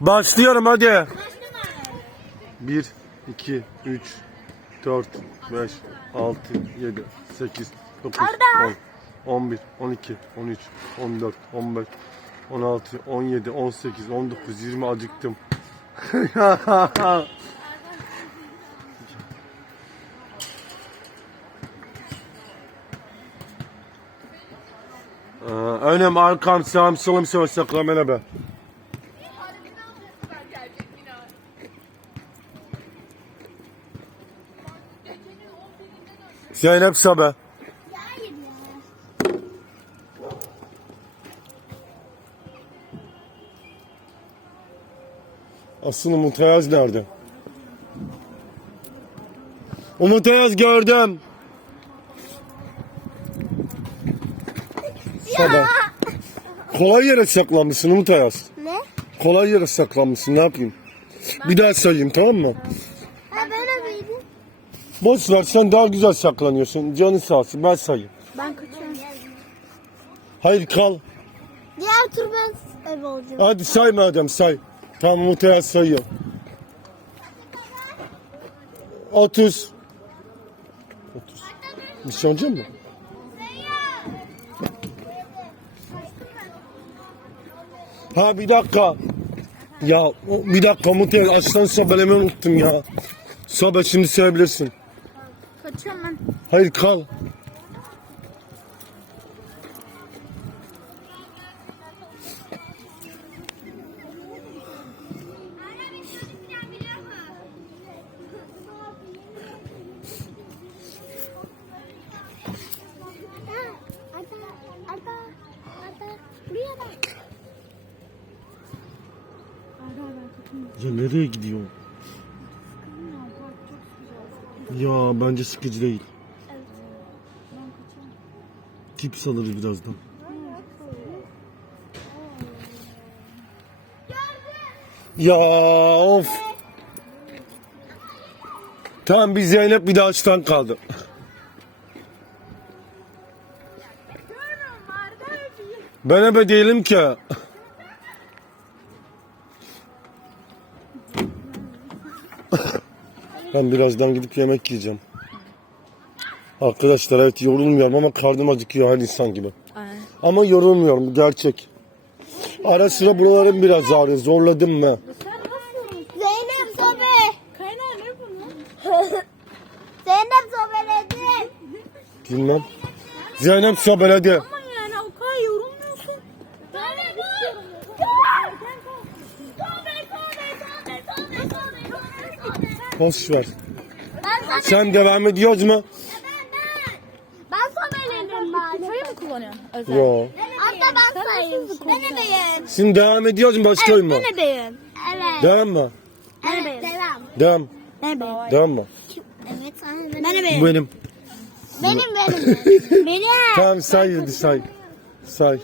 Başlıyorum hadi. 1, 2, 3, 4, 5, 6, 7, 8, 9, Arda. 10, 11, 12, 13, 14, 15, 16, 17, 18, 19, 20 acıktım. Ee, Önüm, arkam, sağım, solum, sol, saklamana be. Zeynep Sabe. Aslında Mutayaz nerede? O Mutayaz gördüm. Sabe. Kolay yere saklanmışsın Mutayaz. Ne? Kolay yere saklanmışsın ne yapayım? Bir daha sayayım tamam mı? Boş ver sen daha güzel saklanıyorsun. Canın sağ olsun ben sayayım. Ben kaçıyorum. Hayır kal. Diğer tur ben ev olacağım. Hadi say madem say. Tamam Mutayaz sayıyor. 30. 30. Bir şey olacak mı? Ha bir dakika. Ya bir dakika Mutayaz aslan sobelemi unuttum ya. Sobe şimdi sayabilirsin. Hayır kal. Ya nereye gidiyor? Ya bence sıkıcı değil. Tips alırız birazdan. Ya of. Tamam bir Zeynep bir de açtan kaldı. Ben ebe değilim ki. Ben birazdan gidip yemek yiyeceğim. Arkadaşlar evet yorulmuyorum ama karnım acıkıyor her insan gibi. Ama yorulmuyorum gerçek. Ara sıra buralarım biraz ağrıyor. Zorladım mı? Zeynep sobe. Kaynağı ne bunun? Zeynep sobeledi. Bilmem. Zeynep sobeledi. Ama yani o kadar yorulmuyorsun. Zeynep Sobe, sobe, sobe, sobe, sobe, sobe. Boş ver. Ben. Sen devam ediyoruz mu? Ben sobeledim ben. Çayı mı kullanıyorsun? Özel. Yo. Hatta ben sayayım. Ben ebeyim. Şimdi devam ediyoruz mu? Başka oyun mu? Ben ebeyim. Evet. Devam mı? Evet. Devam. Devam. Ben ebeyim. Devam mı? Evet. Ben Bu ebeyim. benim. Benim benim. Benim. Tamam say hadi say. Say.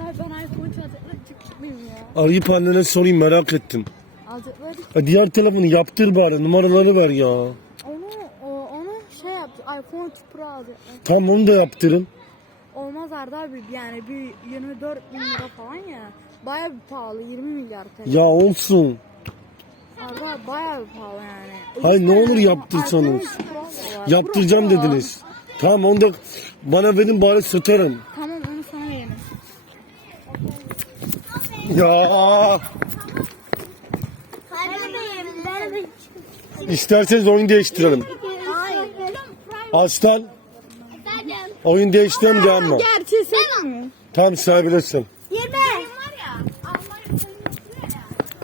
Arda ben iPhone çalacaklar çıkmayayım ya. Arayıp annene sorayım merak ettim. Alacaklar. Ha, diğer telefonu yaptır bari numaraları ver ya. Onu, o, onu şey yaptı. iPhone 12 Pro alacaklar. Tam onu da yaptırın. Olmaz Arda abi yani bir 24 bin lira falan ya. Baya bir pahalı 20 milyar TL. Ya olsun. Arda baya bir pahalı yani. Hayır, ne olur yaptırsanız. 12 Pro var. Yaptıracağım dediniz. Tamam onu da bana verin bari satarım. Ya isterseniz oyun değiştirelim. Hayır. Aslan Efendim. oyun değiştirelim devam mı? Gerçi sen mi? Tamam sayabilirsin.